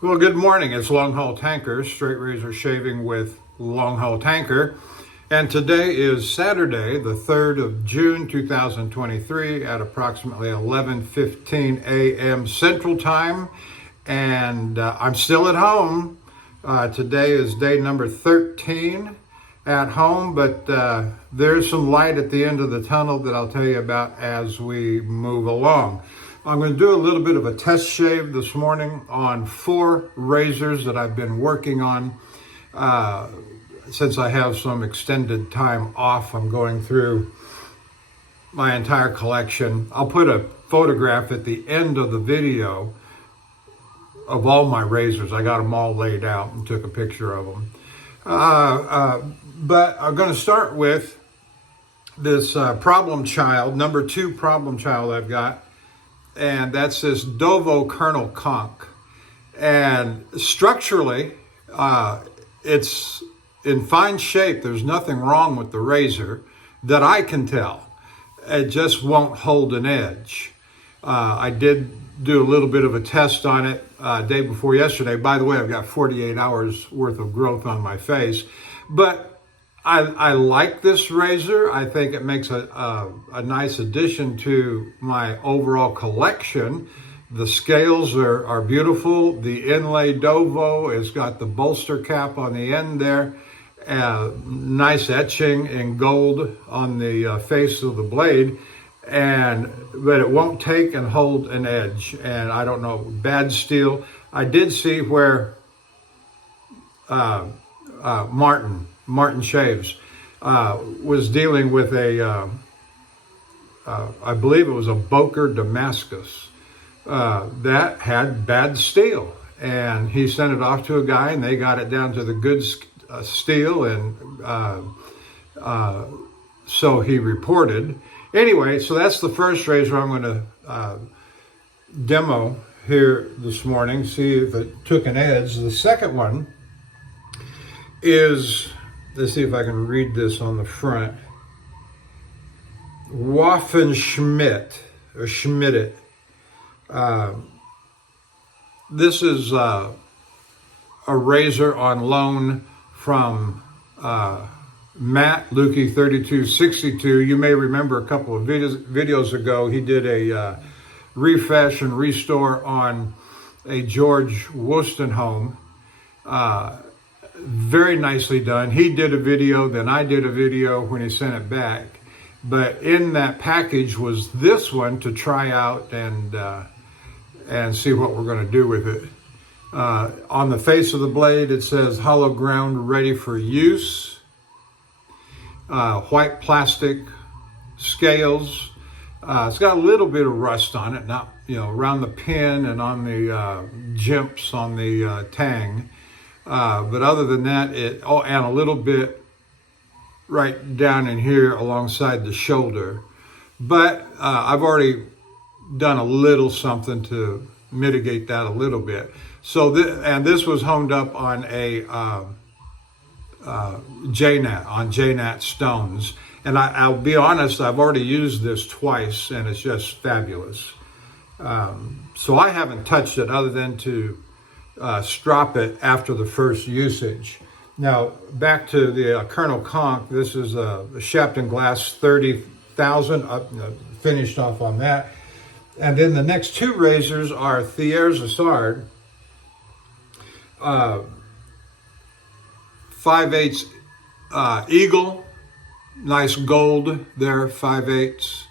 Well, good morning. It's Longhaultanker, straight razor shaving with Longhaultanker. And today is Saturday, the 3rd of June, 2023 at approximately 11:15 a.m. Central Time. And I'm still at home. Today is day number 13 at home, but there's some light at the end of the tunnel that I'll tell you about as we move along. I'm going to do a little bit of a test shave this morning on 4 razors that I've been working on. Since I have some extended time off, I'm going through my entire collection. I'll put a photograph at the end of the video of all my razors. I got them all laid out and took a picture of them. But I'm going to start with this problem child, number 2 problem child I've got. And that's this Dovo Colonel Conch. And structurally, it's in fine shape. There's nothing wrong with the razor that I can tell. It just won't hold an edge. I did do a little bit of a test on it day before yesterday. By the way, I've got 48 hours worth of growth on my face. But I like this razor. I think it makes a nice addition to my overall collection. The scales are beautiful. The inlay Dovo has got the bolster cap on the end there. Nice etching in gold on the face of the blade. But it won't take and hold an edge. And I don't know, bad steel. I did see where Martin Shaves was dealing with I believe it was a Boker Damascus that had bad steel, and he sent it off to a guy, and they got it down to the good steel, and so he reported. Anyway, so that's the first razor I'm going to demo here this morning, see if it took an edge. The second one is, let's see if I can read this on the front. Waffenschmidt, or Schmidt. This is a razor on loan from Matt Lukey 3262. You may remember a couple of videos ago, he did a refresh and restore on a George Wostenholm. Very nicely done. He did a video, then I did a video when he sent it back. But in that package was this one to try out and see what we're going to do with it. On the face of the blade, it says hollow ground ready for use. White plastic scales. It's got a little bit of rust on it, not around the pin and on the jimps on the tang. But other than that, and a little bit right down in here alongside the shoulder. But I've already done a little something to mitigate that a little bit. So this was honed up on a JNat stones. And I'll be honest, I've already used this twice, and it's just fabulous. So I haven't touched it other than to strop it after the first usage. Now, back to the Colonel Conch. This is a Shapton Glass 30,000, finished off on that. And then the next 2 razors are Thiers Assard, 5/8 Eagle, nice gold there, 5/8.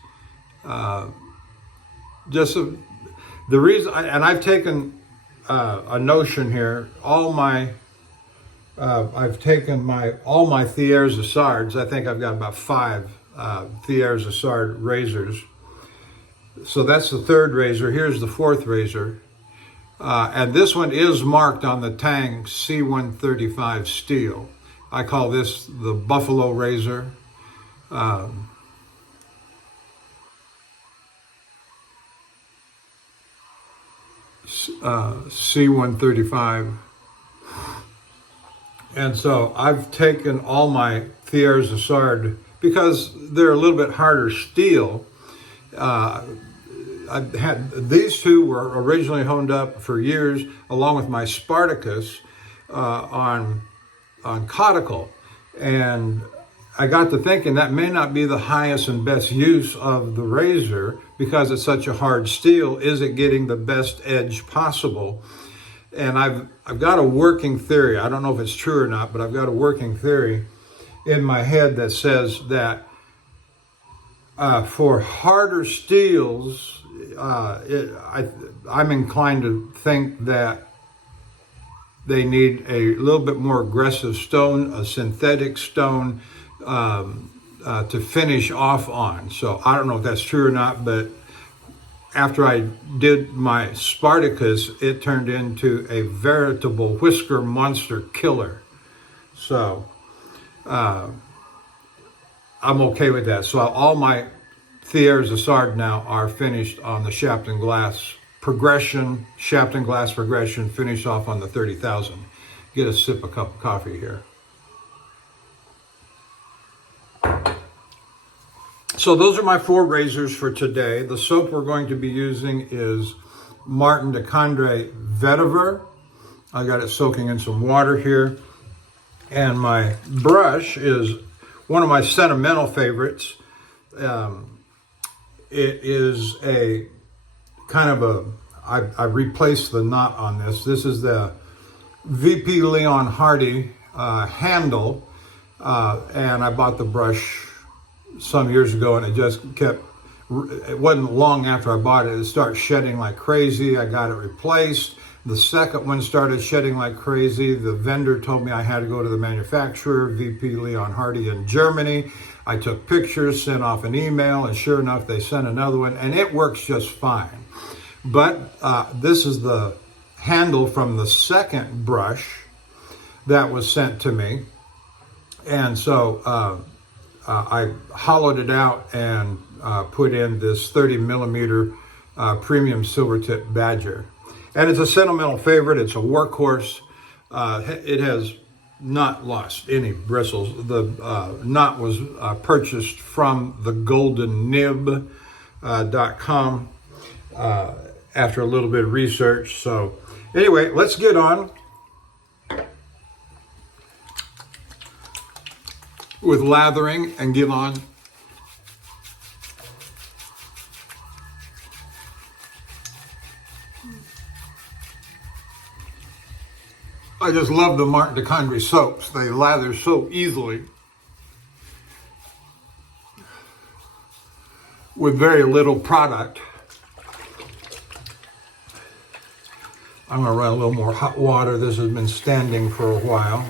The reason, and I've taken a notion here. I've taken all my Thiers Assards. I think I've got about 5 Thiers Assard razors. So that's the 3rd razor. Here's the 4th razor, and this one is marked on the Tang C135 steel. I call this the Buffalo razor. C135. And so I've taken all my Thiers Assard, because they're a little bit harder steel. had these two were originally honed up for years, along with my Spartacus on caudicle, and I got to thinking that may not be the highest and best use of the razor because it's such a hard steel. Is it getting the best edge possible? And I've got a working theory. I don't know if it's true or not, but I've got a working theory in my head that says that for harder steels, I'm inclined to think that they need a little bit more aggressive stone, a synthetic stone, to finish off on. So I don't know if that's true or not, but after I did my Spartacus, it turned into a veritable whisker monster killer. So I'm okay with that. So all my Thiers de Sard now are finished on the Shapton glass progression, finish off on the 30,000. Get a sip of cup of coffee here. So those are my 4 razors for today. The soap we're going to be using is Martin de Condé Vetiver. I got it soaking in some water here. And my brush is one of my sentimental favorites. It is a kind of I replaced the knot on this. This is the VP Leon Hardy handle. And I bought the brush some years ago, and it just kept, it wasn't long after I bought it, it started shedding like crazy. I got it replaced. The second one started shedding like crazy. The vendor told me I had to go to the manufacturer, VP Leon Hardy in Germany. I took pictures, sent off an email, and sure enough, they sent another one, and it works just fine. But this is the handle from the second brush that was sent to me. And so I hollowed it out and put in this 30 millimeter premium silver tip Badger. And it's a sentimental favorite. It's a workhorse. It has not lost any bristles. The knot was purchased from thegoldennib.com after a little bit of research. So anyway, let's get on with lathering and get on. I just love the Martin de Condé soaps. They lather so easily with very little product. I'm going to run a little more hot water. This has been standing for a while.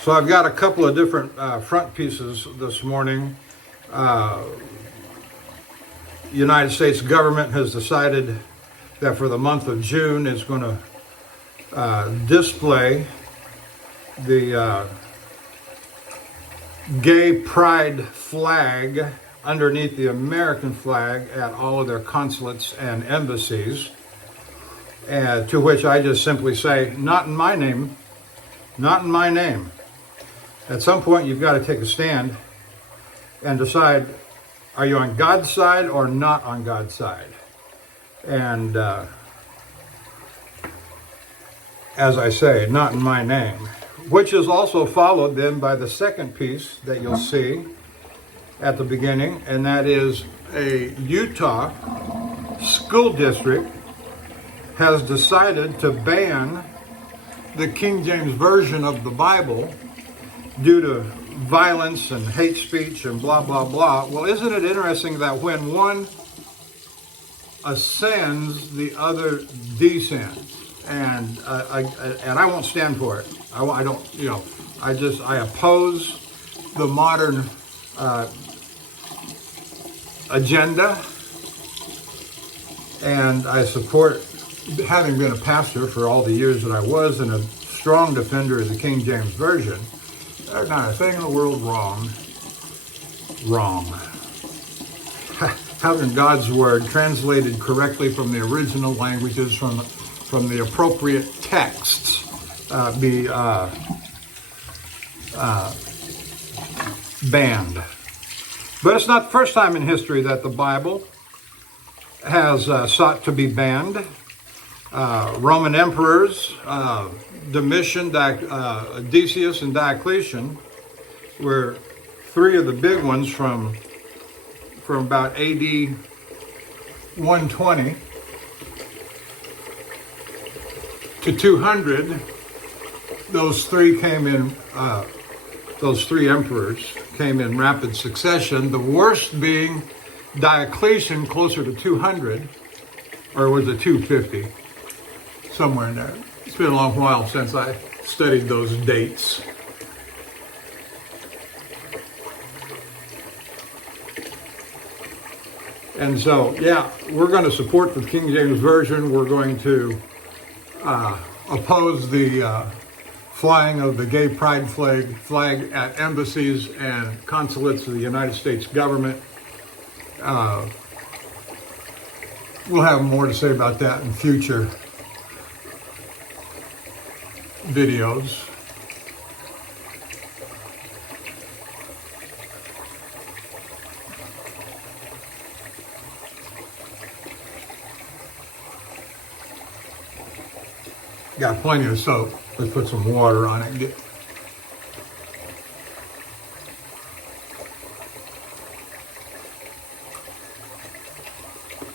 So I've got a couple of different front pieces this morning. United States government has decided that for the month of June it's going to display the gay pride flag underneath the American flag at all of their consulates and embassies. To which I just simply say, not in my name, not in my name. At some point, you've got to take a stand and decide, are you on God's side or not on God's side? And as I say, not in my name, which is also followed then by the second piece that you'll see at the beginning, and that is a Utah school district has decided to ban the King James Version of the Bible due to violence and hate speech and blah, blah, blah. Well, isn't it interesting that when one ascends, the other descends? And I won't stand for it. I don't, I oppose the modern agenda, and I support, having been a pastor for all the years that I was, and a strong defender of the King James Version. There's not a thing in the world wrong. Having God's word translated correctly from the original languages, from the appropriate texts, be banned. But it's not the first time in history that the Bible has sought to be banned. Roman emperors, Domitian, Decius, and Diocletian were three of the big ones from about AD 120 to 200. Those three emperors came in rapid succession. The worst being Diocletian, closer to 200, or was it 250? Somewhere in there. It's been a long while since I studied those dates. And so, yeah, we're going to support the King James Version. We're going to oppose the flying of the gay pride flag at embassies and consulates of the United States government. We'll have more to say about that in future videos. Got plenty of soap. Let's put some water on it and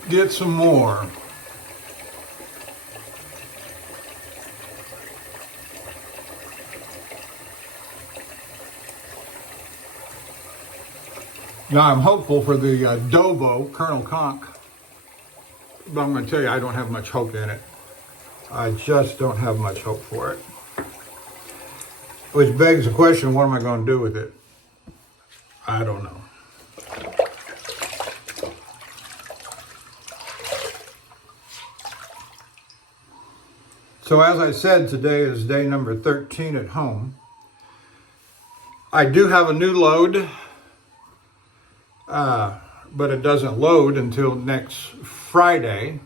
get some more. Now I'm hopeful for the Dovo, Colonel Conk, but I'm going to tell you I don't have much hope in it. I just don't have much hope for it. Which begs the question, what am I going to do with it? I don't know. So as I said, today is day number 13 at home. I do have a new load, but it doesn't load until next Friday.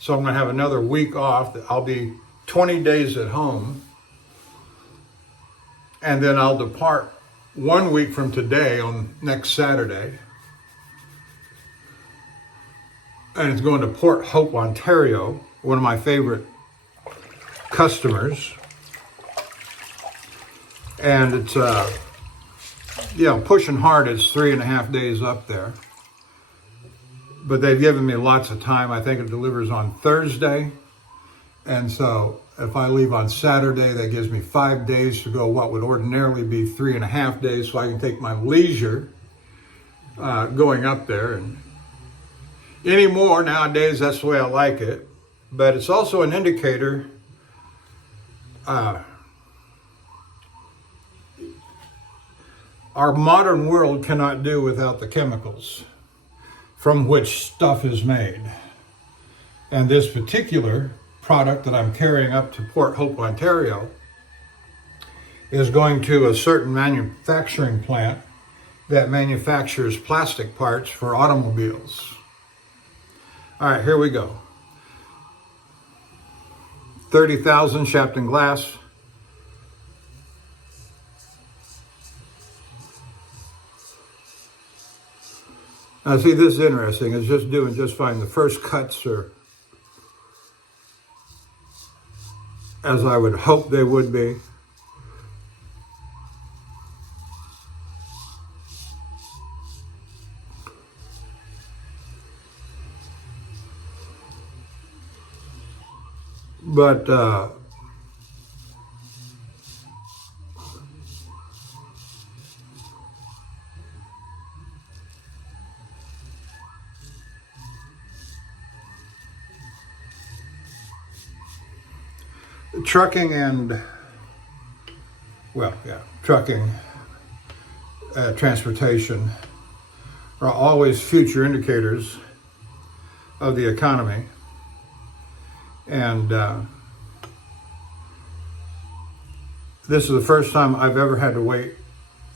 So I'm going to have another week off. I'll be 20 days at home. And then I'll depart 1 week from today on next Saturday. And it's going to Port Hope, Ontario, one of my favorite customers. And it's, pushing hard. It's 3.5 days up there. But they've given me lots of time. I think it delivers on Thursday. And so if I leave on Saturday, that gives me 5 days to go what would ordinarily be 3.5 days, so I can take my leisure going up there. And anymore nowadays, that's the way I like it. But it's also an indicator our modern world cannot do without the chemicals from which stuff is made. And this particular product that I'm carrying up to Port Hope, Ontario, is going to a certain manufacturing plant that manufactures plastic parts for automobiles. All right, here we go. 30,000 Shapton glass. Now see, this is interesting. It's just doing just fine. The first cuts are as I would hope they would be. But trucking and, transportation are always future indicators of the economy. And this is the first time I've ever had to wait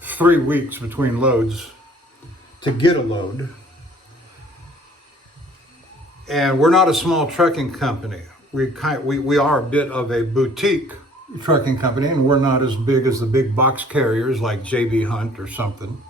3 weeks between loads to get a load. And we're not a small trucking company. We are a bit of a boutique trucking company, and we're not as big as the big box carriers like J.B. Hunt or something.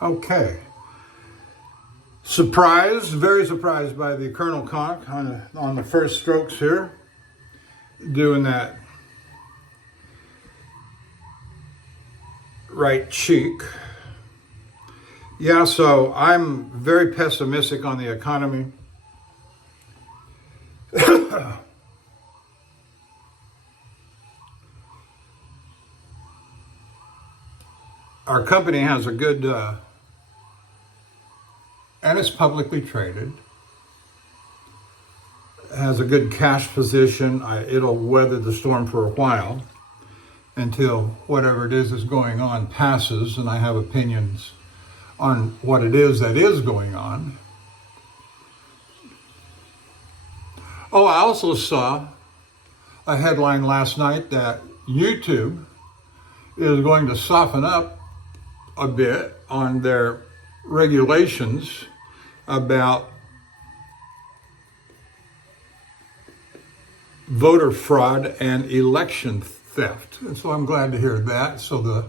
Okay. Surprised, very surprised by the Colonel Conk on the first strokes here, doing that right cheek. Yeah, so I'm very pessimistic on the economy. Our company has a good, and it's publicly traded, has a good cash position. It'll weather the storm for a while until whatever it is going on passes, and I have opinions on what it is that is going on. Oh, I also saw a headline last night that YouTube is going to soften up a bit on their regulations about voter fraud and election theft. And so I'm glad to hear that. So the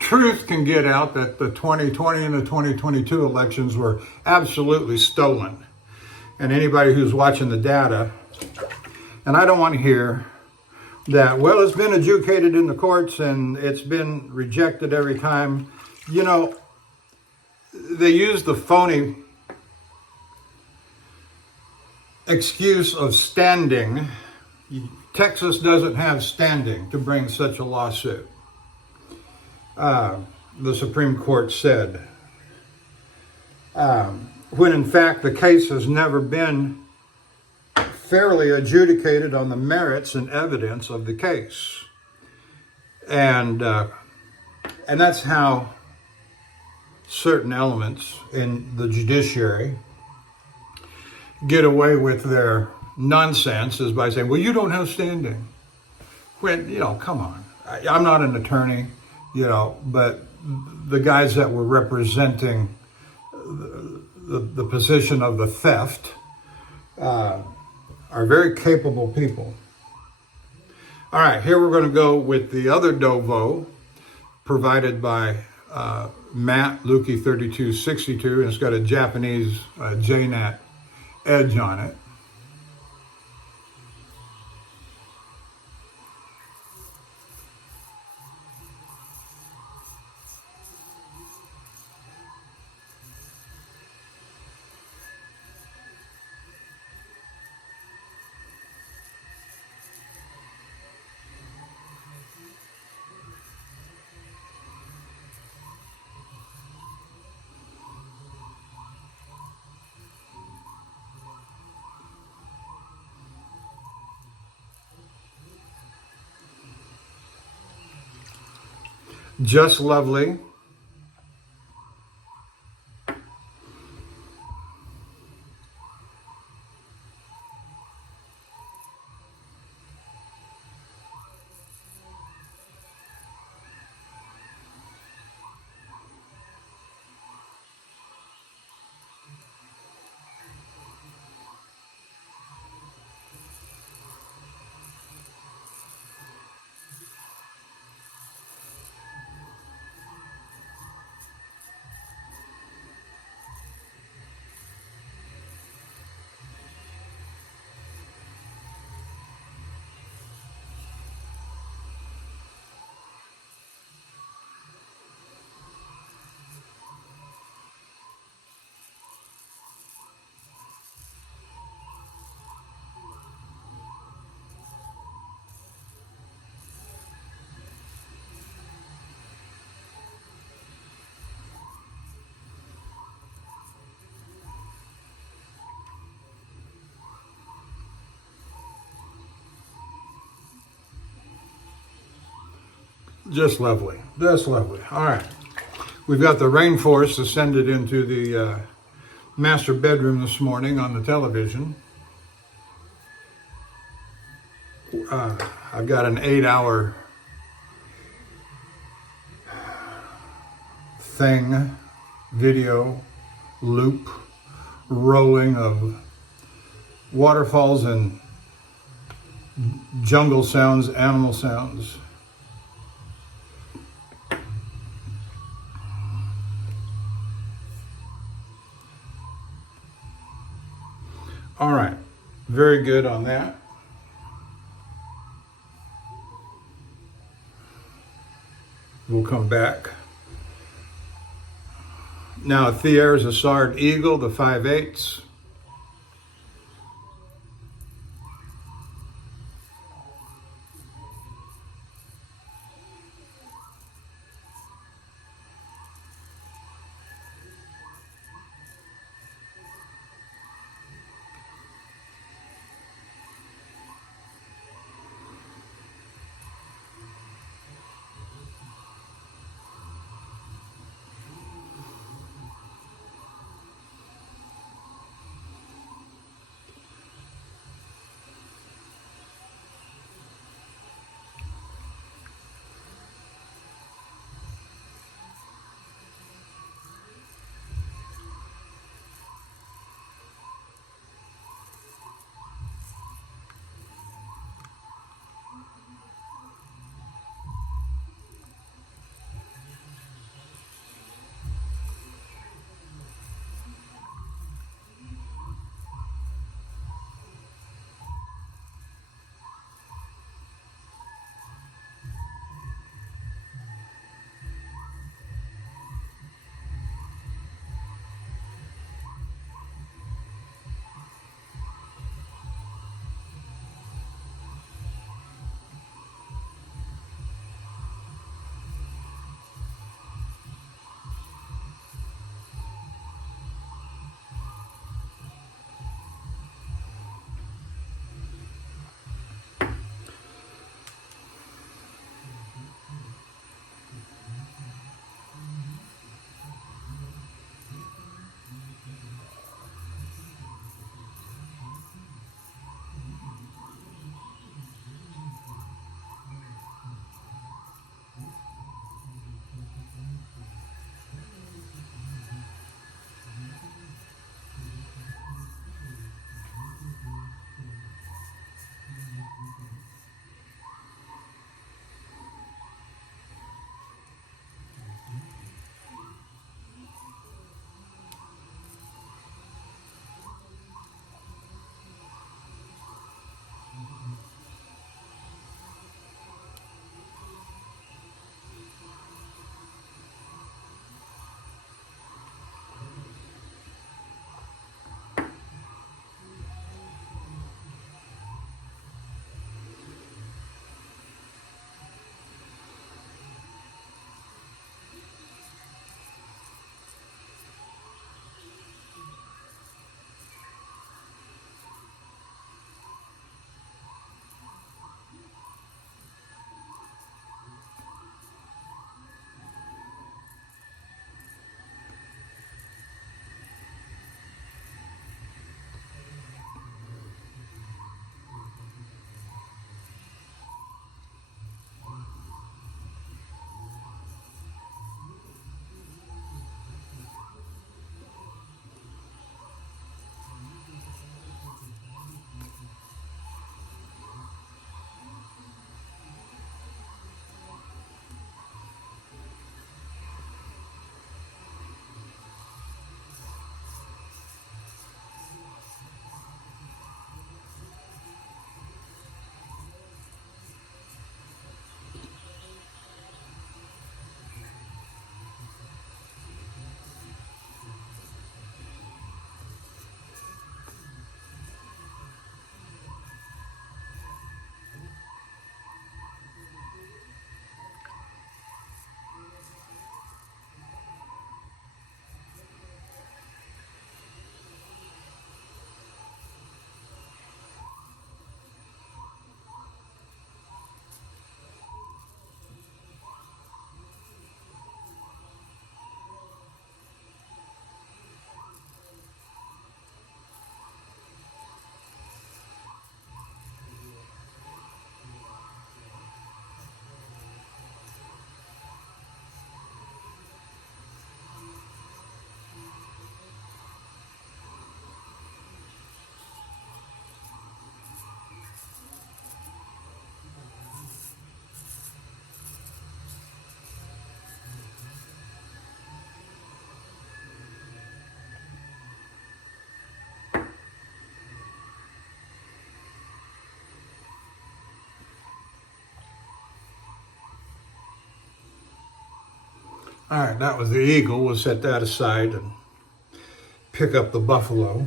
truth can get out that the 2020 and the 2022 elections were absolutely stolen. And anybody who's watching the data, and I don't want to hear that, well, it's been adjudicated in the courts and it's been rejected every time. You know, they use the phony excuse of standing. Texas doesn't have standing to bring such a lawsuit. The Supreme Court said, when in fact the case has never been fairly adjudicated on the merits and evidence of the case. And that's how certain elements in the judiciary get away with their nonsense, is by saying, well, you don't have standing. When, come on. I'm not an attorney, but the guys that were representing the position of the theft are very capable people. All right, here we're going to go with the other Dovo provided by Matt Lukey 3262, and it's got a Japanese JNAT edge on it. Just lovely. Just lovely. Just lovely. All right. We've got the rainforest ascended into the master bedroom this morning on the television. I've got an 8-hour video loop rolling of waterfalls and jungle sounds, animal sounds. All right, very good on that. We'll come back. Now, Thier's a Sard Eagle, the 5/8. All right, that was the eagle. We'll set that aside and pick up the buffalo.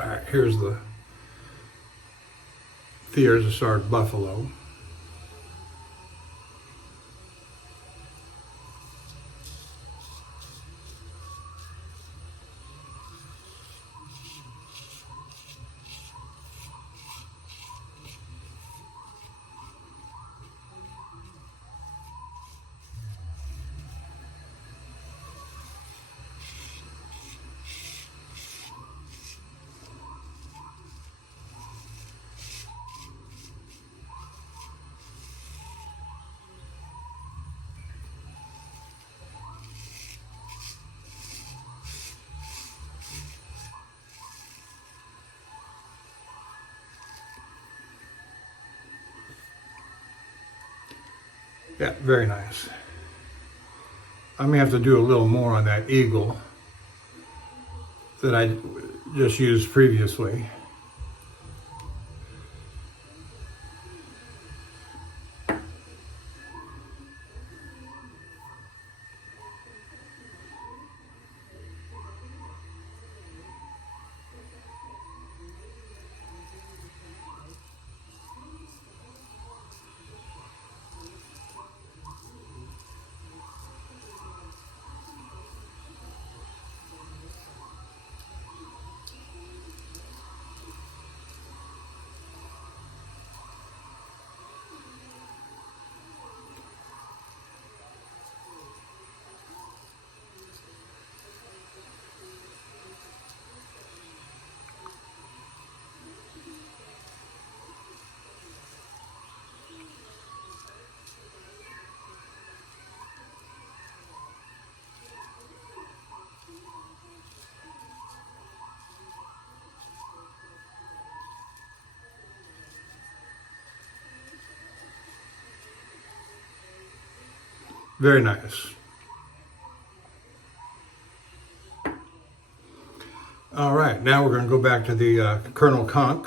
All right, here's the Theosaur buffalo. Yeah, very nice. I may have to do a little more on that eagle that I just used previously. Very nice. All right, now we're going to go back to the Colonel Conch.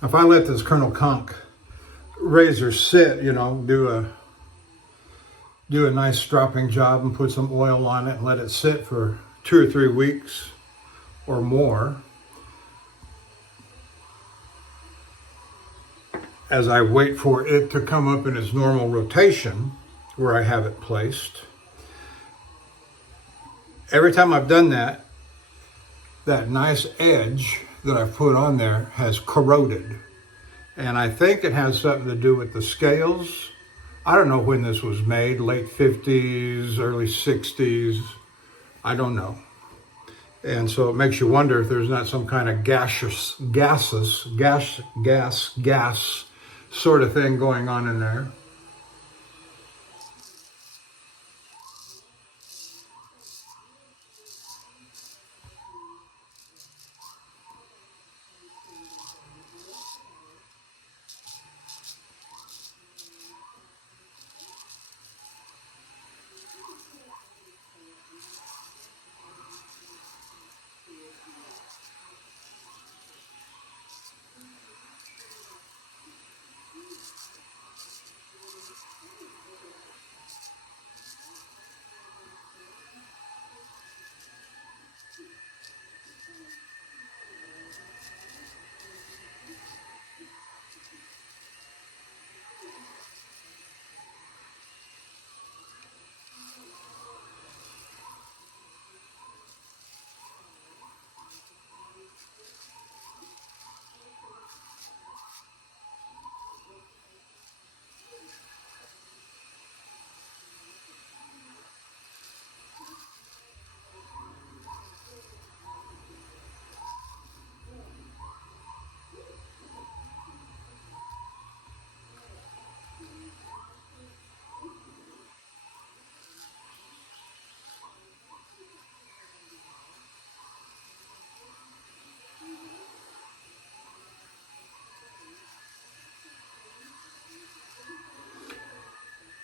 If I let this Colonel Conk razor sit, do a nice stropping job and put some oil on it and let it sit for 2 or 3 weeks or more, as I wait for it to come up in its normal rotation where I have it placed. Every time I've done that, that nice edge that I've put on there has corroded. And I think it has something to do with the scales. I don't know when this was made, late 50s, early 60s, I don't know. And so it makes you wonder if there's not some kind of gas sort of thing going on in there.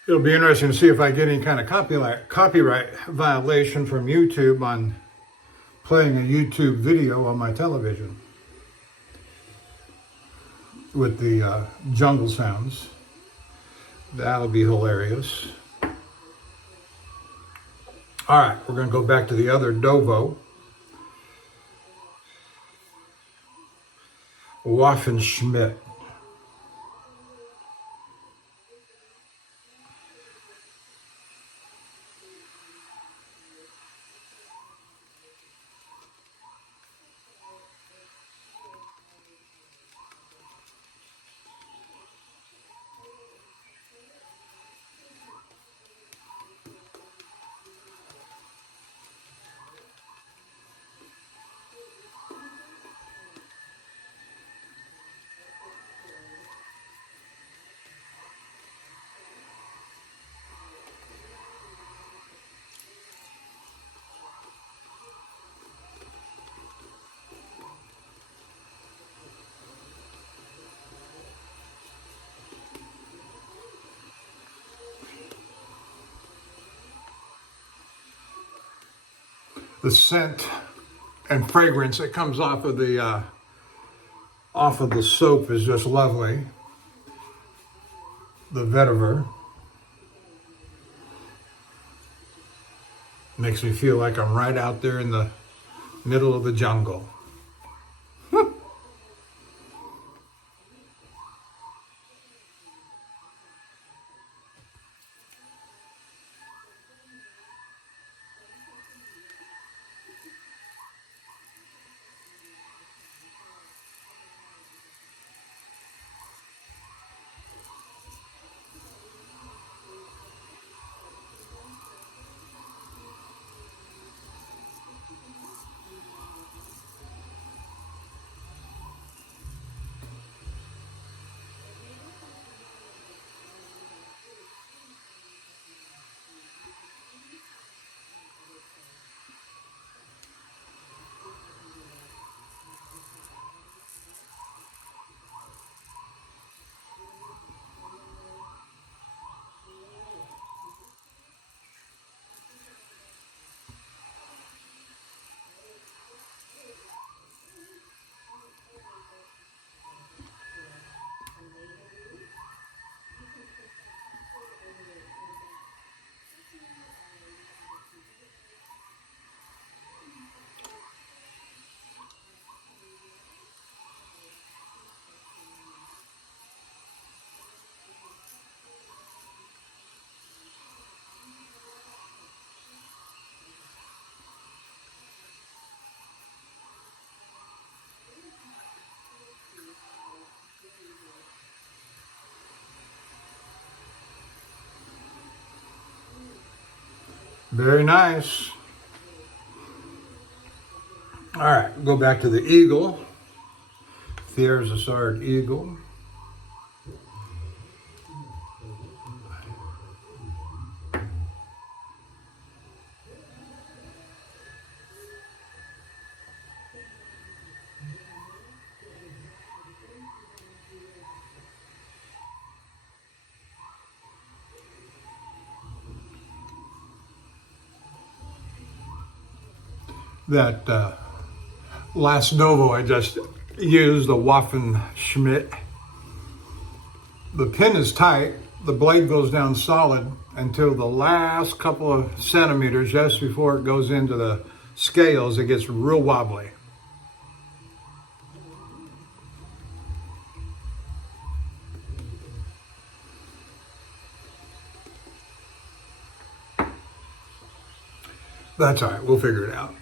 It'll be interesting to see if I get any kind of copyright violation from YouTube on playing a YouTube video on my television with the jungle sounds. That'll be hilarious. All right, we're going to go back to the other Dovo. Waffenschmidt. The scent and fragrance that comes off of the soap is just lovely. The vetiver makes me feel like I'm right out there in the middle of the jungle. Very nice. All right, go back to the eagle. There's eagle. That last Novo I just used, the Waffen Schmidt. The pin is tight, the blade goes down solid until the last couple of centimeters just before it goes into the scales. It gets real wobbly. That's all right, we'll figure it out.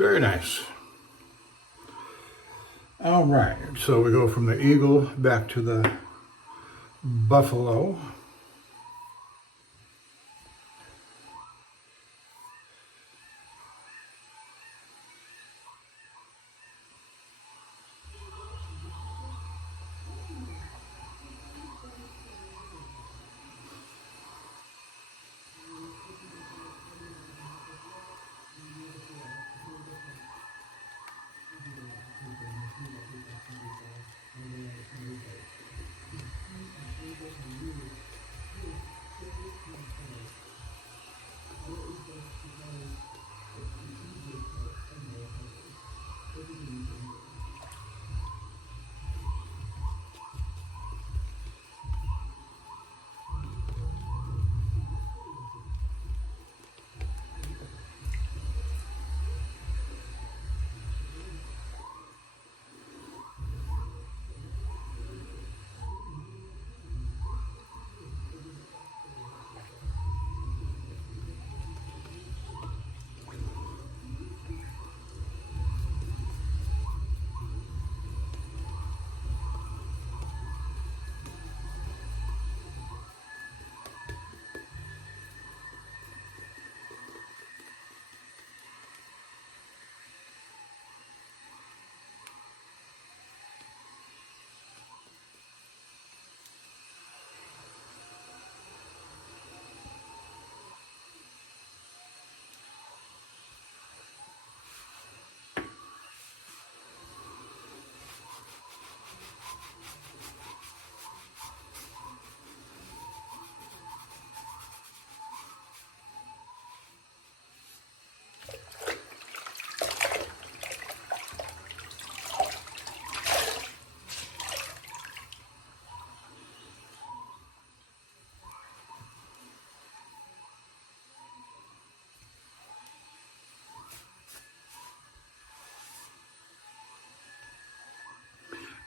Very nice. All right, so we go from the eagle back to the buffalo.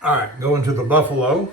All right, going to the buffalo.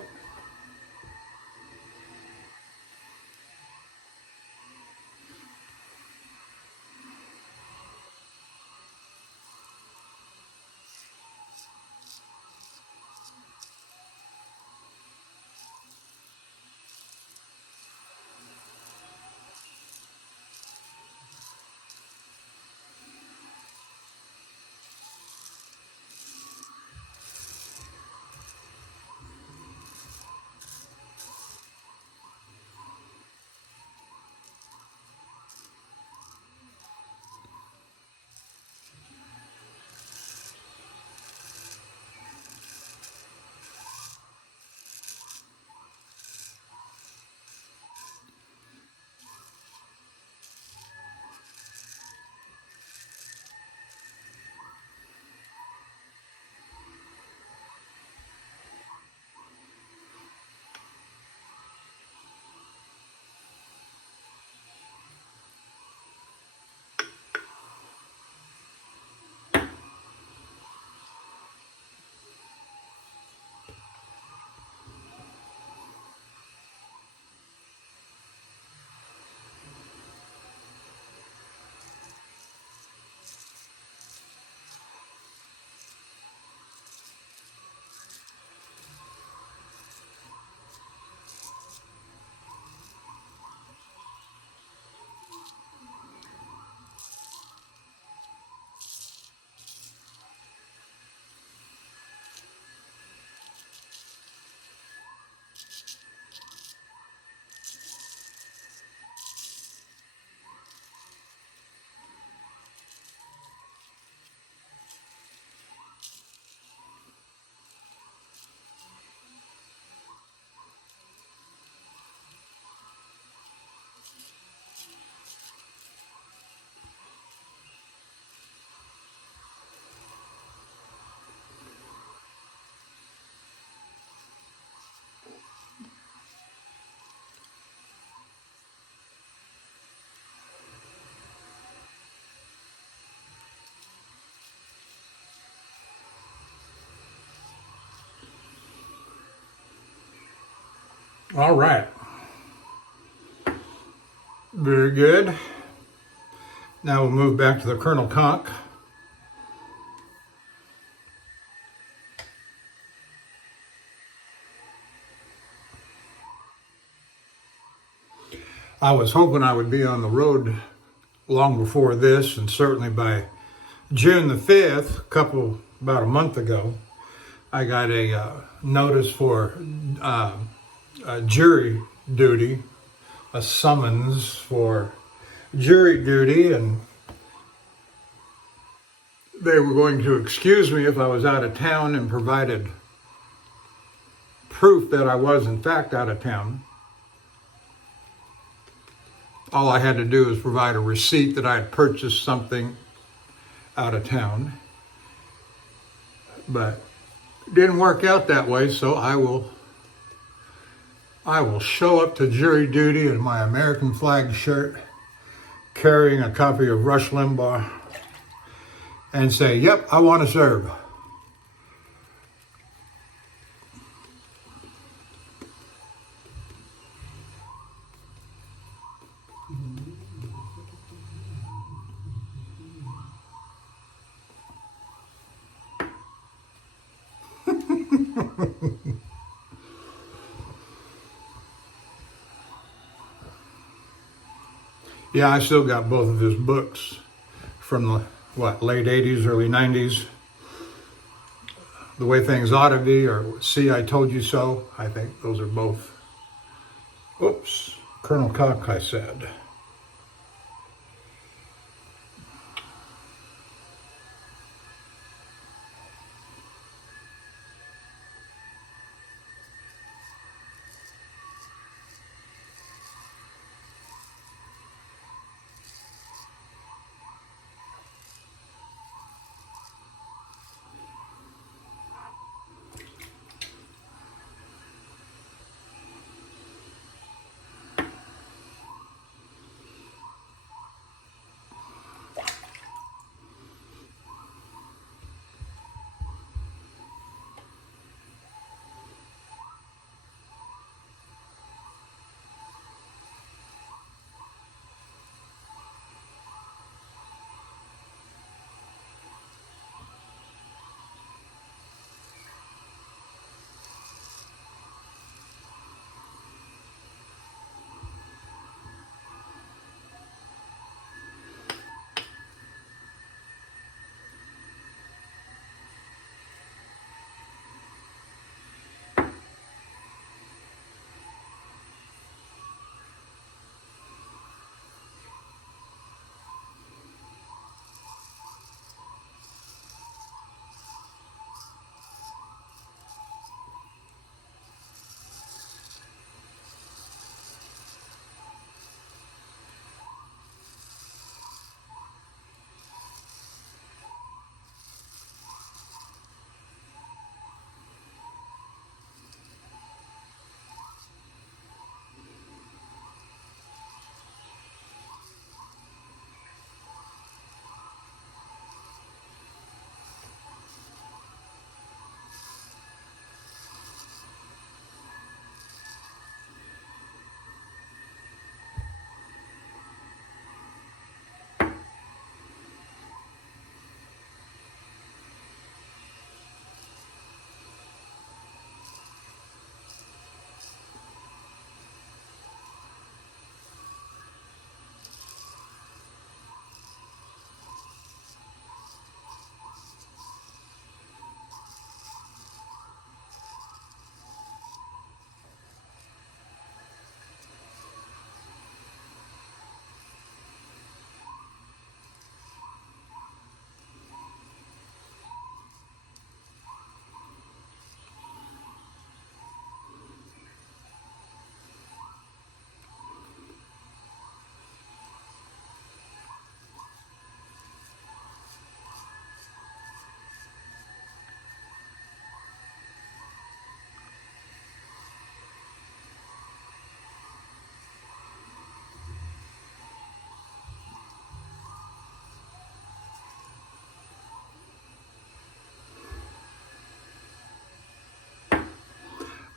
All right. Very good. Now we'll move back to the Colonel Conk. I was hoping I would be on the road long before this, and certainly by June the 5th, about a month ago, I got a notice for jury duty, a summons for jury duty, and they were going to excuse me if I was out of town and provided proof that I was in fact out of town. All I had to do was provide a receipt that I had purchased something out of town. But it didn't work out that way, so I will show up to jury duty in my American flag shirt, carrying a copy of Rush Limbaugh, and say, yep, I want to serve. Yeah, I still got both of his books from the, late 80s, early 90s. The Way Things Ought to Be, or See, I Told You So. I think those are both. Oops, Colonel Cock, I said.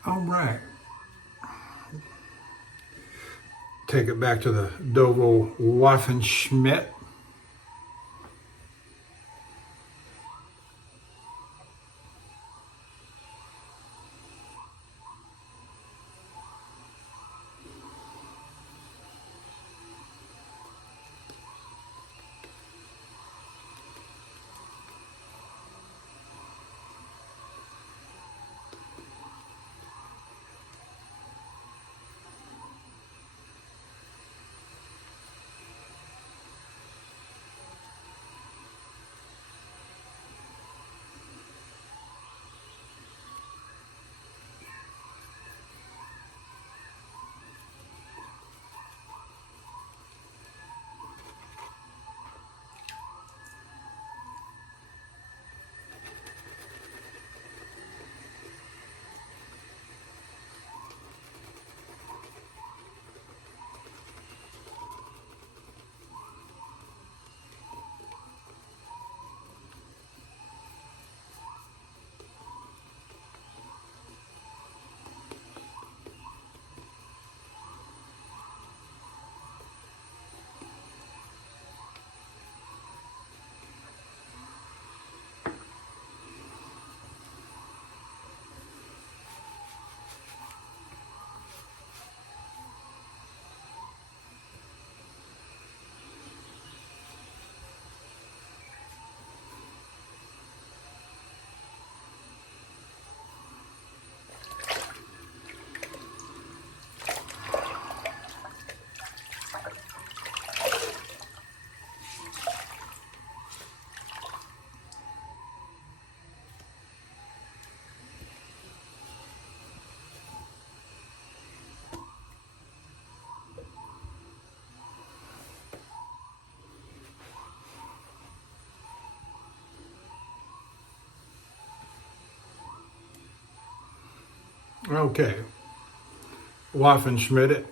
All right. Take it back to the Dovo Waffenschmidt. Okay. Waffenschmidt.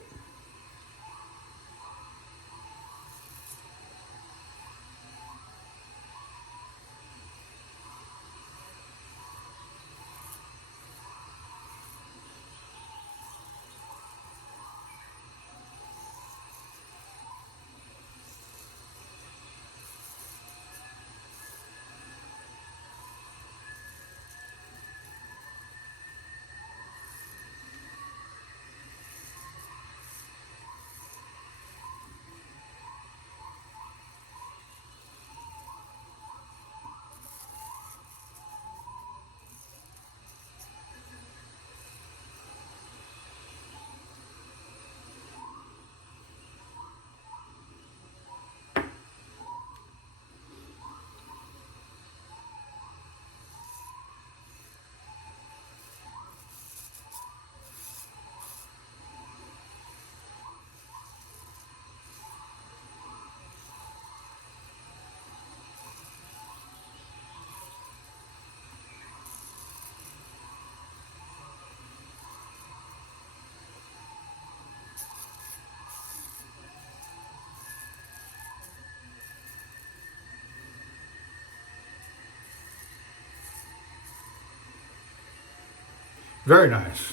Very nice.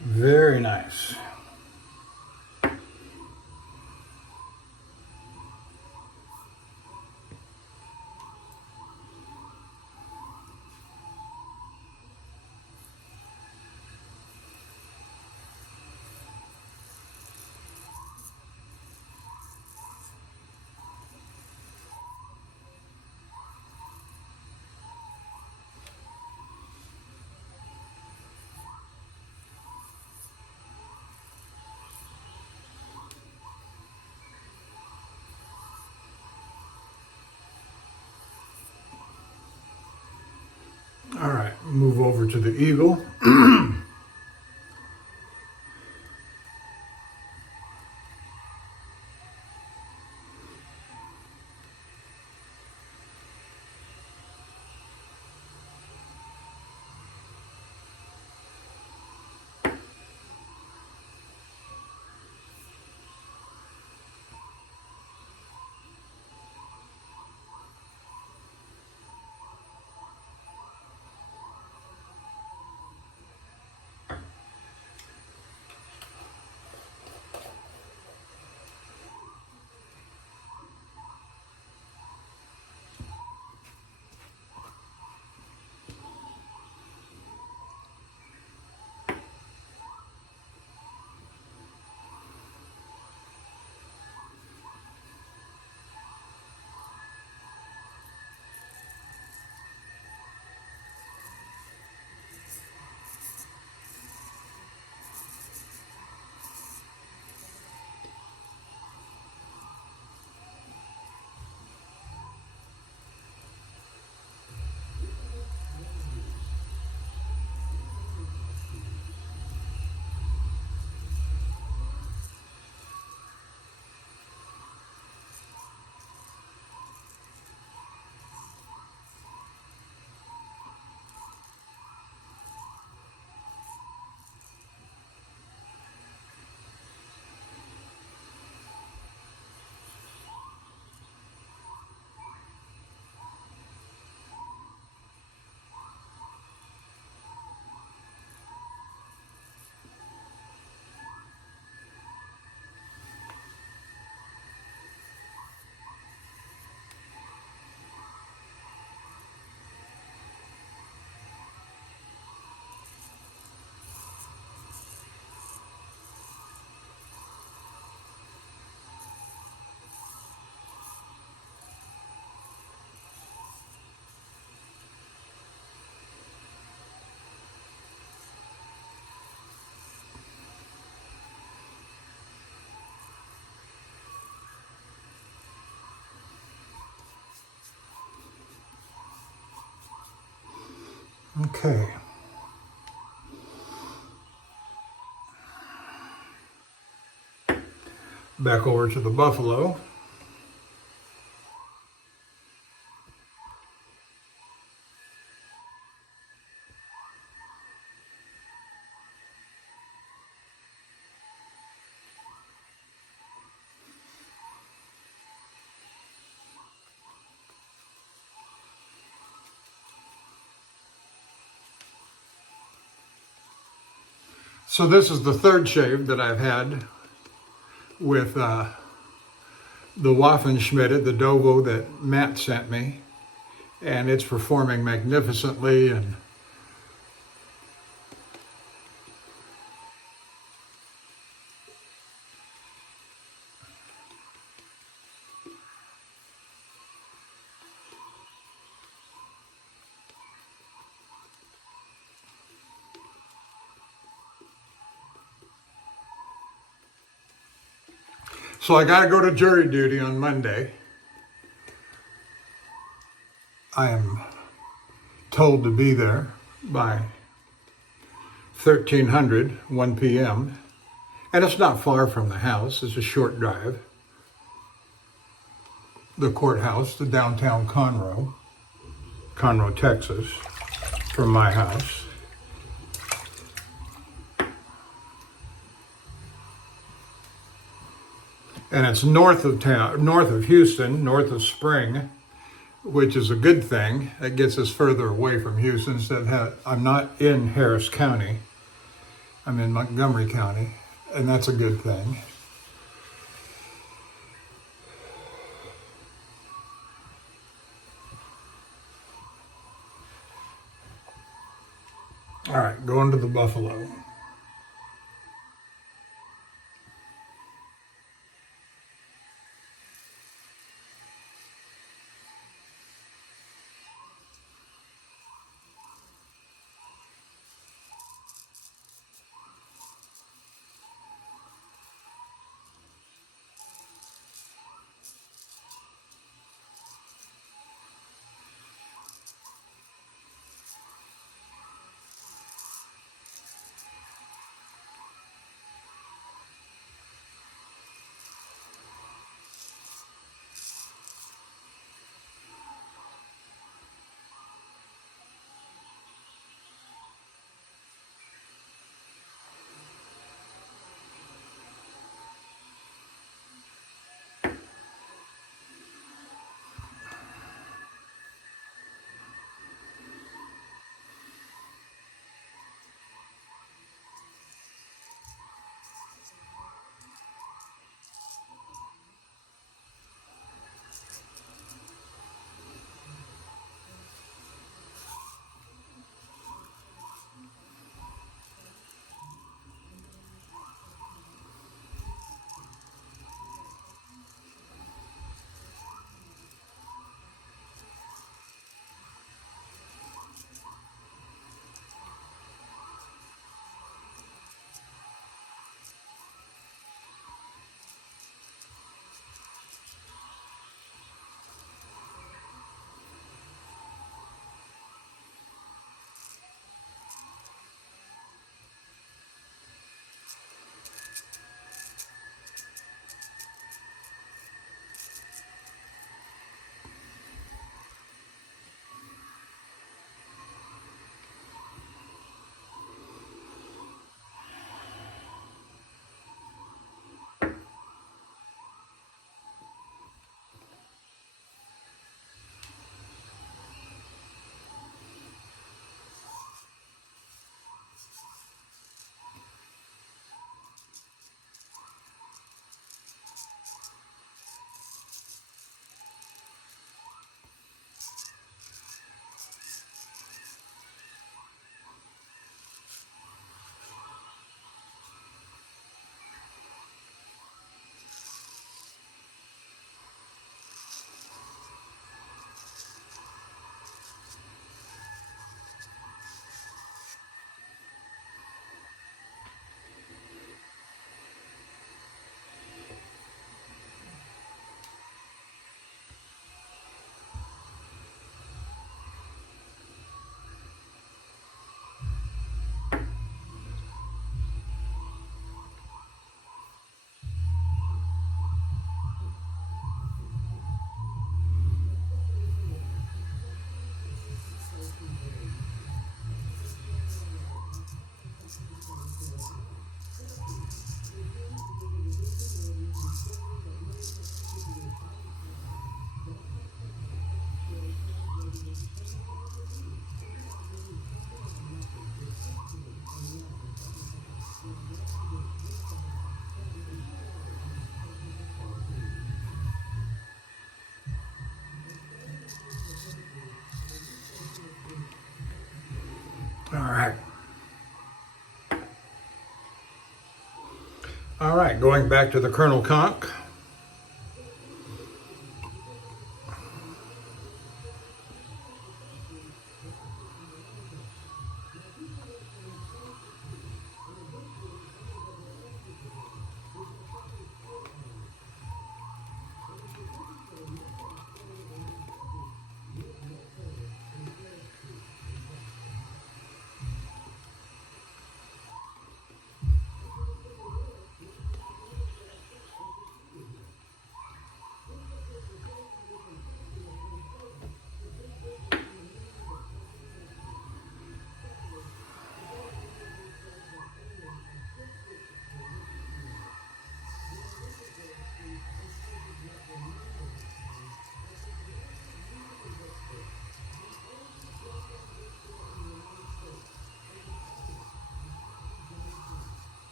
Very nice. All right, move over to the eagle. Okay. Back over to the buffalo. So this is the third shave that I've had with the Waffenschmidt, the Dovo that Matt sent me, and it's performing magnificently. And so I got to go to jury duty on Monday. I am told to be there by 1300, 1 p.m. And it's not far from the house. It's a short drive. The courthouse to downtown Conroe, Texas, from my house. And it's north of town, north of Houston, north of Spring, which is a good thing. That gets us further away from Houston. I'm not in Harris County. I'm in Montgomery County, and that's a good thing. All right, going to the buffalo. All right, going back to the kernel conch.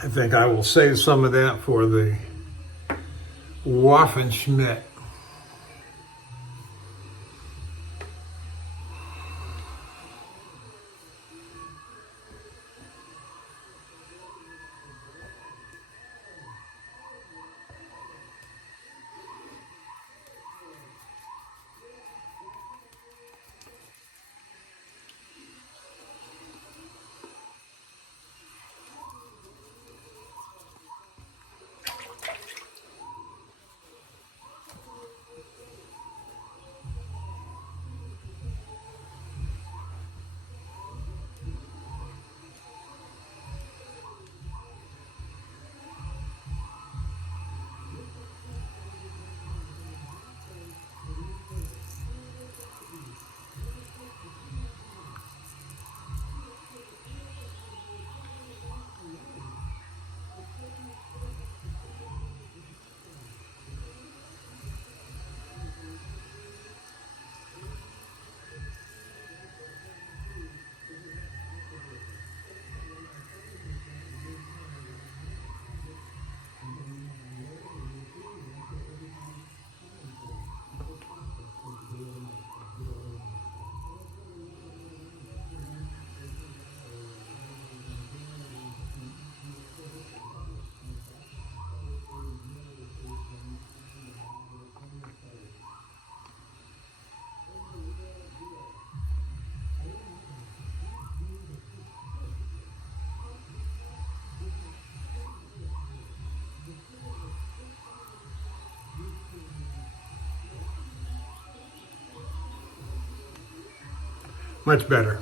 I think I will save some of that for the Waffenschmidt. Much better.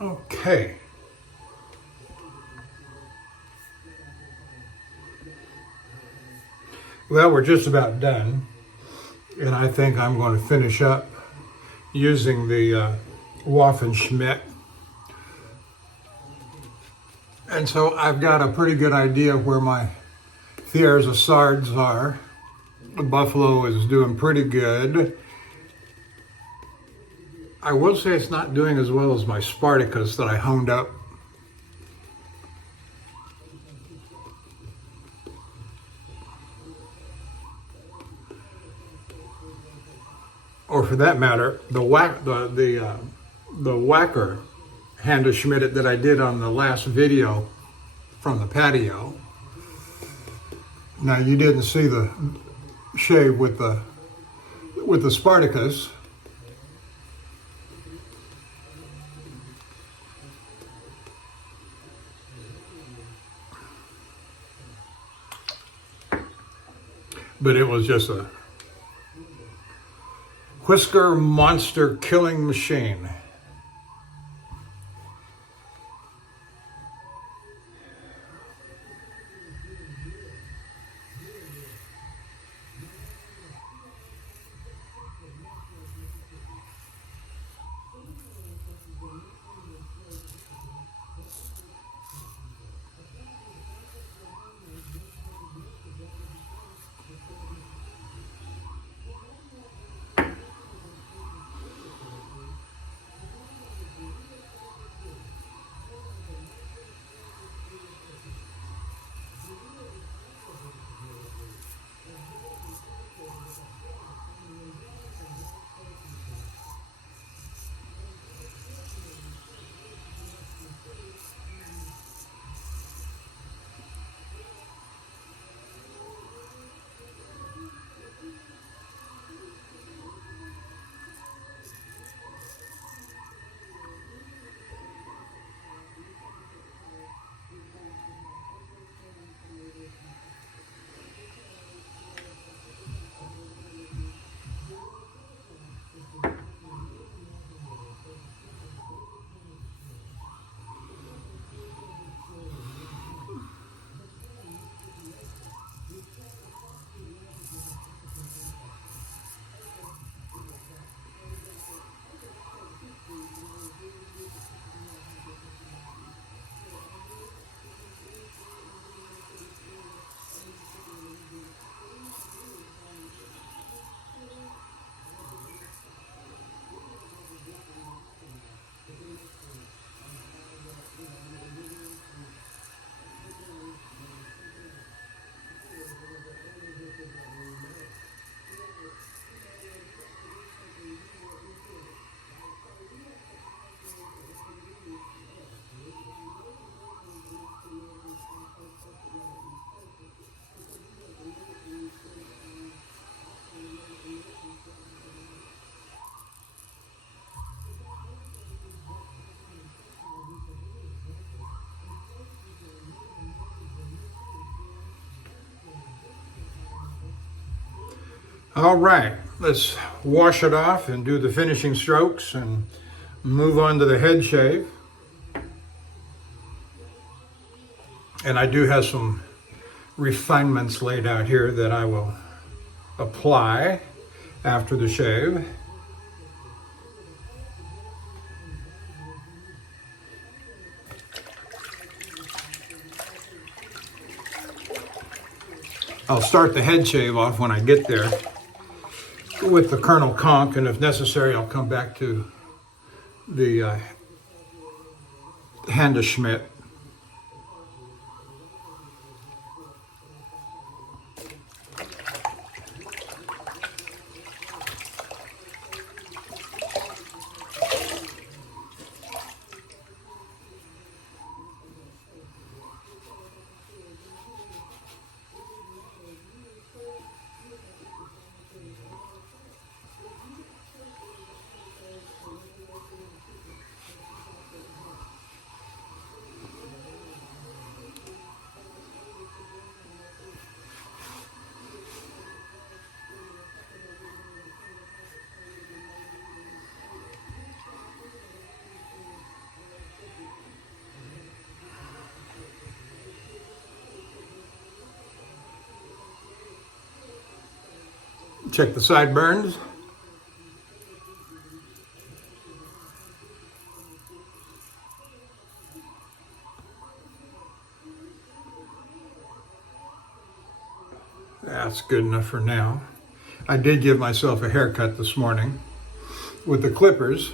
Okay. Well, we're just about done. And I think I'm going to finish up using the Waffen-Schmidt. And so I've got a pretty good idea where my Thiers of Sards are. The Buffalo is doing pretty good. I will say it's not doing as well as my Spartacus that I honed up. Or for that matter, the Wacker Hand Schmidt that I did on the last video from the patio. Now you didn't see the shave with the Spartacus. But it was just a whisker monster killing machine. All right, let's wash it off and do the finishing strokes and move on to the head shave. And I do have some refinements laid out here that I will apply after the shave. I'll start the head shave off when I get there with the Colonel Conk, and if necessary, I'll come back to the Handa Schmidt. Check the sideburns. That's good enough for now. I did give myself a haircut this morning with the clippers.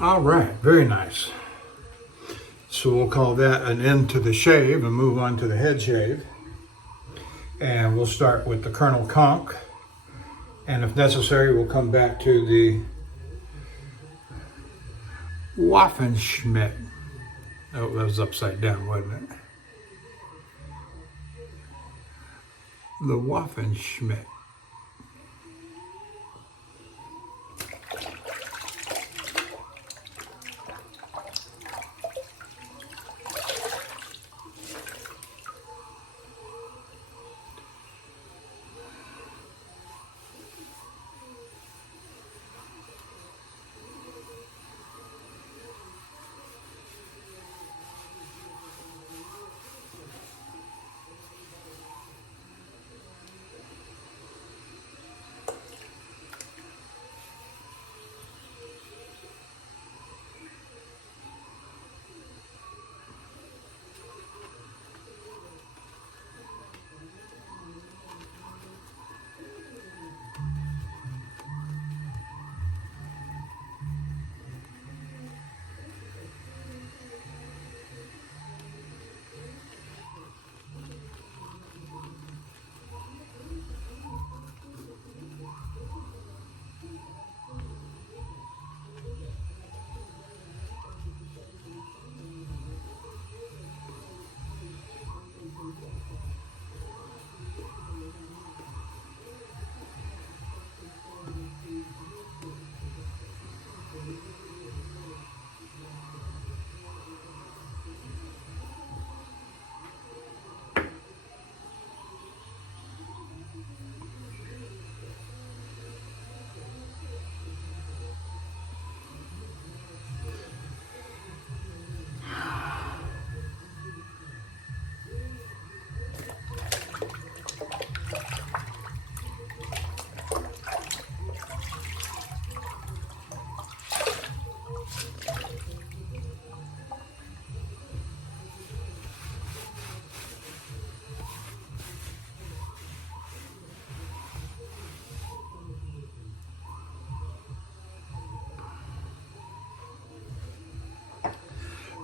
All right, very nice. So we'll call that an end to the shave and move on to the head shave. And we'll start with the Colonel Conk. And if necessary, we'll come back to the Waffenschmidt. Oh, that was upside down, wasn't it? The Waffenschmidt.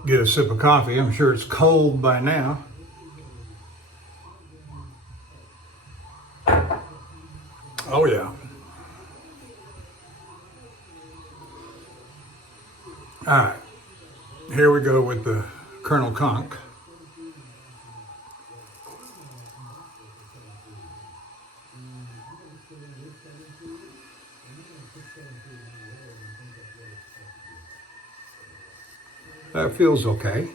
get a sip of coffee. I'm sure it's cold by now. Oh yeah. All right, here we go with the Colonel Conch. That feels okay.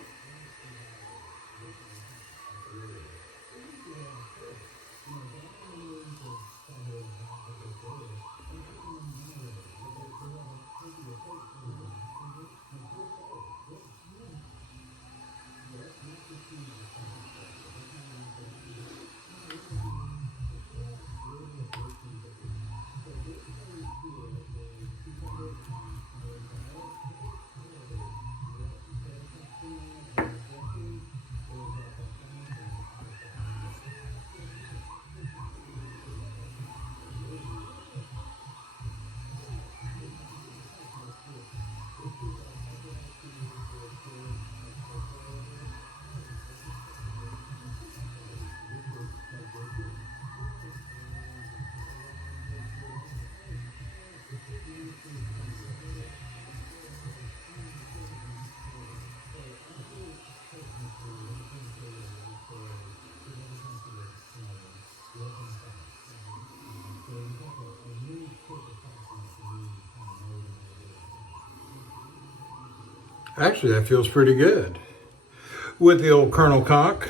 Actually, that feels pretty good with the old Colonel Conch.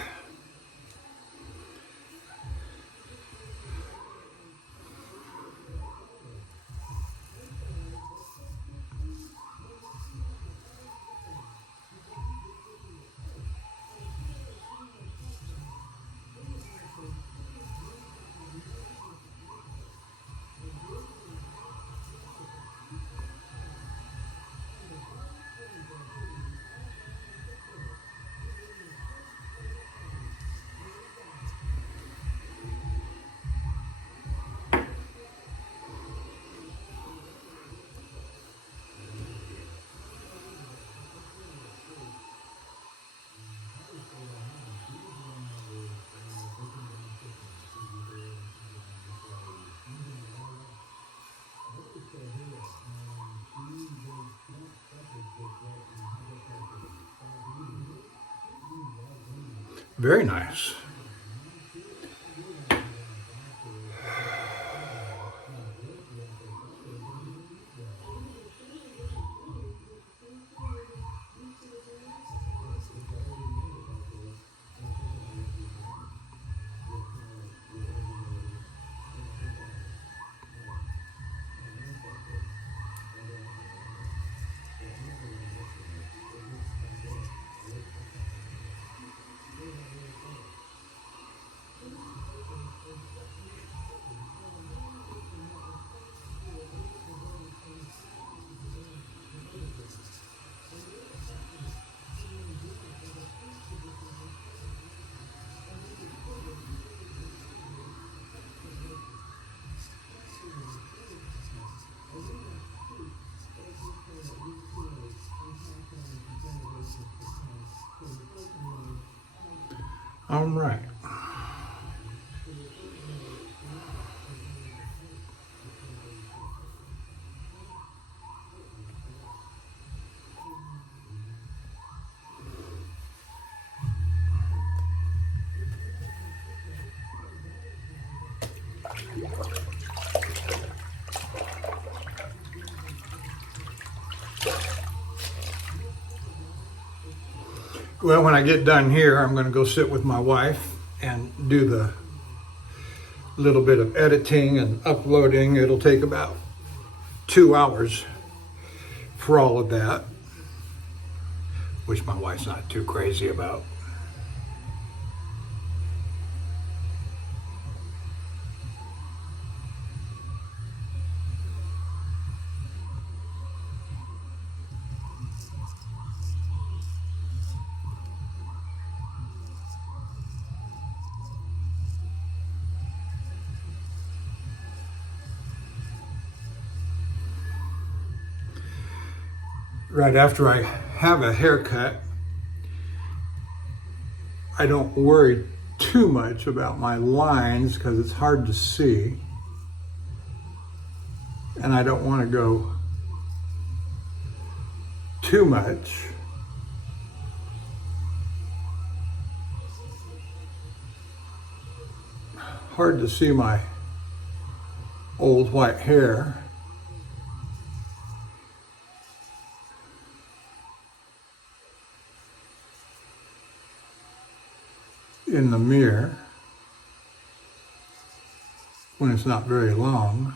Very nice. All right. Well, when I get done here, I'm going to go sit with my wife and do the little bit of editing and uploading. It'll take about 2 hours for all of that, which my wife's not too crazy about. Right after I have a haircut, I don't worry too much about my lines because it's hard to see. And I don't want to go too much. Hard to see my old white hair. In the mirror when it's not very long.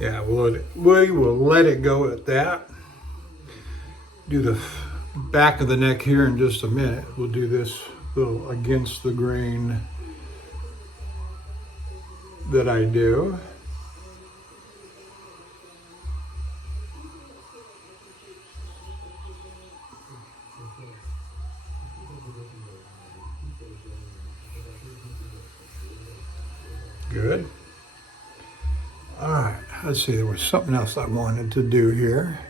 Yeah, we will let it go at that. Do the back of the neck here in just a minute. We'll do this little against the grain that I do. Good. All right, let's see, there was something else I wanted to do here.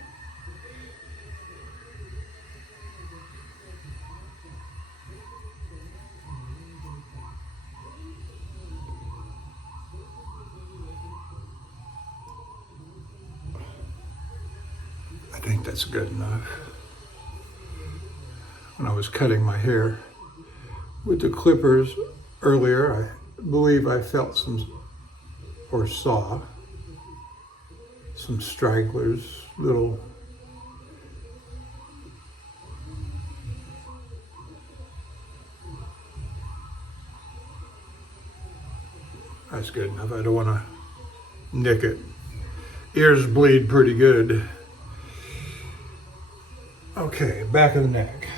I think that's good enough. When I was cutting my hair with the clippers earlier, I believe I felt some, or saw, some stragglers, little that's good enough. I don't want to nick it. Ears bleed pretty good. Okay, back of the neck.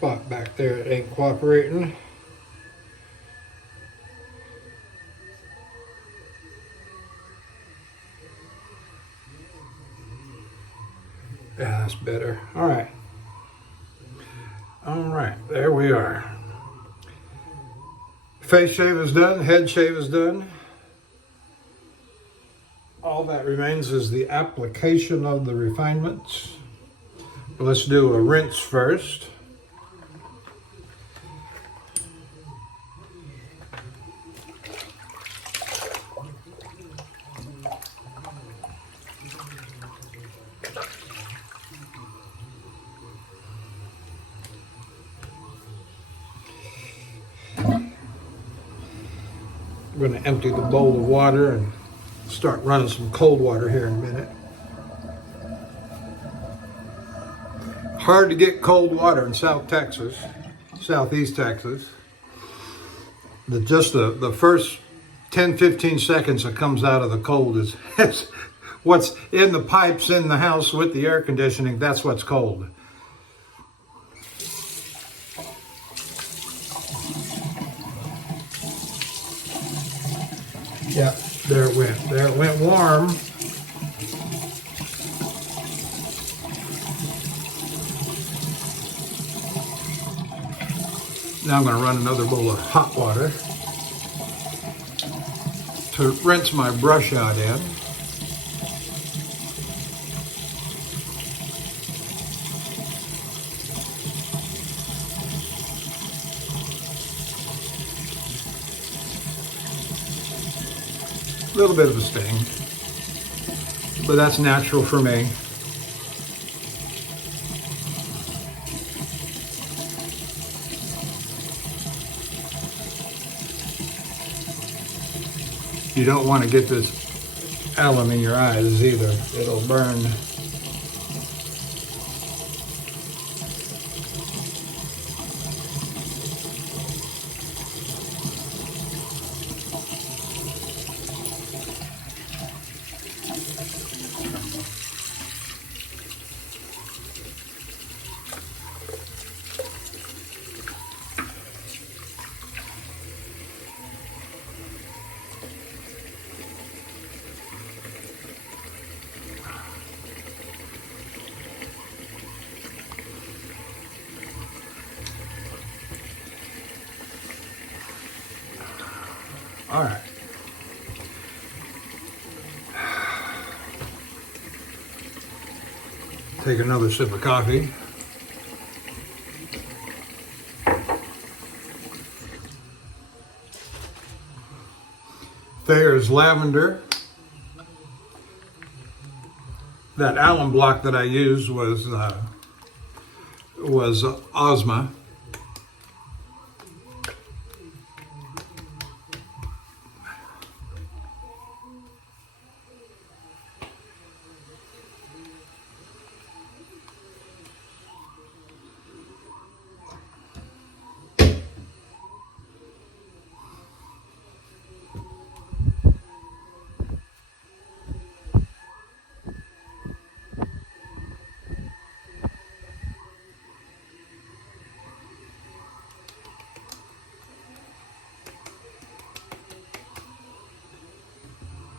spot back there that ain't cooperating. Yeah, that's better. All right. All right, there we are. Face shave is done, head shave is done. All that remains is the application of the refinements. Let's do a rinse first. I'm going to empty the bowl of water and start running some cold water here in a minute. Hard to get cold water in South Texas, Southeast Texas. Just the first 10-15 seconds that comes out of the cold is what's in the pipes in the house with the air conditioning. That's what's cold. Yeah, there it went. There it went warm. Now I'm going to run another bowl of hot water to rinse my brush out in. A little bit of a sting, but that's natural for me. You don't want to get this alum in your eyes either. It'll burn. All right. Take another sip of coffee. There's lavender. That alum block that I used was Ozma.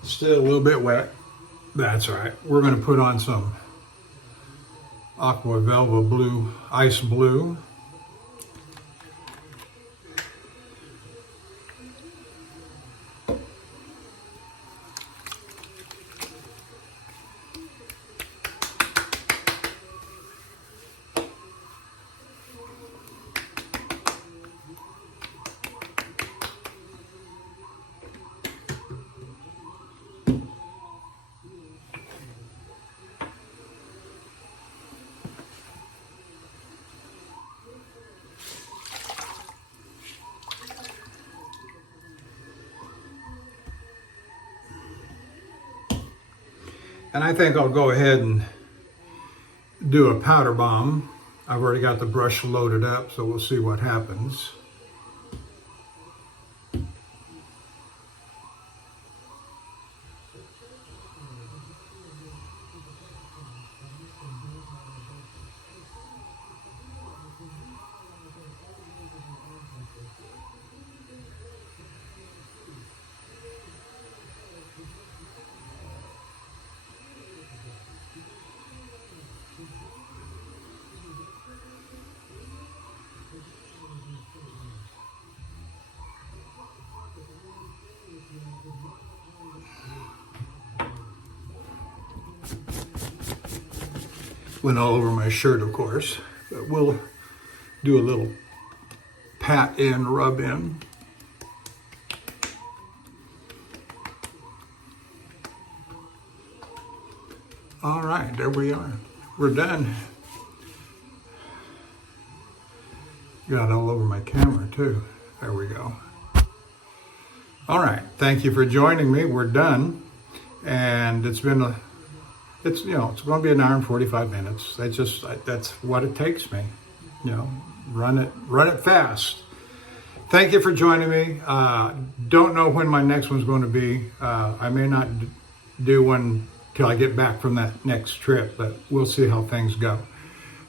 Still a little bit wet. That's all right. We're going to put on some Aqua Velva Blue, Ice Blue. And I think I'll go ahead and do a powder bomb. I've already got the brush loaded up, so we'll see what happens. Went all over my shirt, of course. But we'll do a little pat in, rub in. All right, there we are. We're done. Got all over my camera too. There we go. All right, thank you for joining me. We're done. And it's going to be an hour and 45 minutes. That's what it takes me. Run it fast. Thank you for joining me. Don't know when my next one's going to be. I may not do one till I get back from that next trip, but we'll see how things go.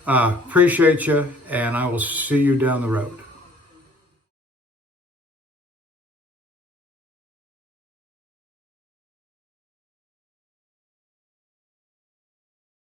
Appreciate you, and I will see you down the road.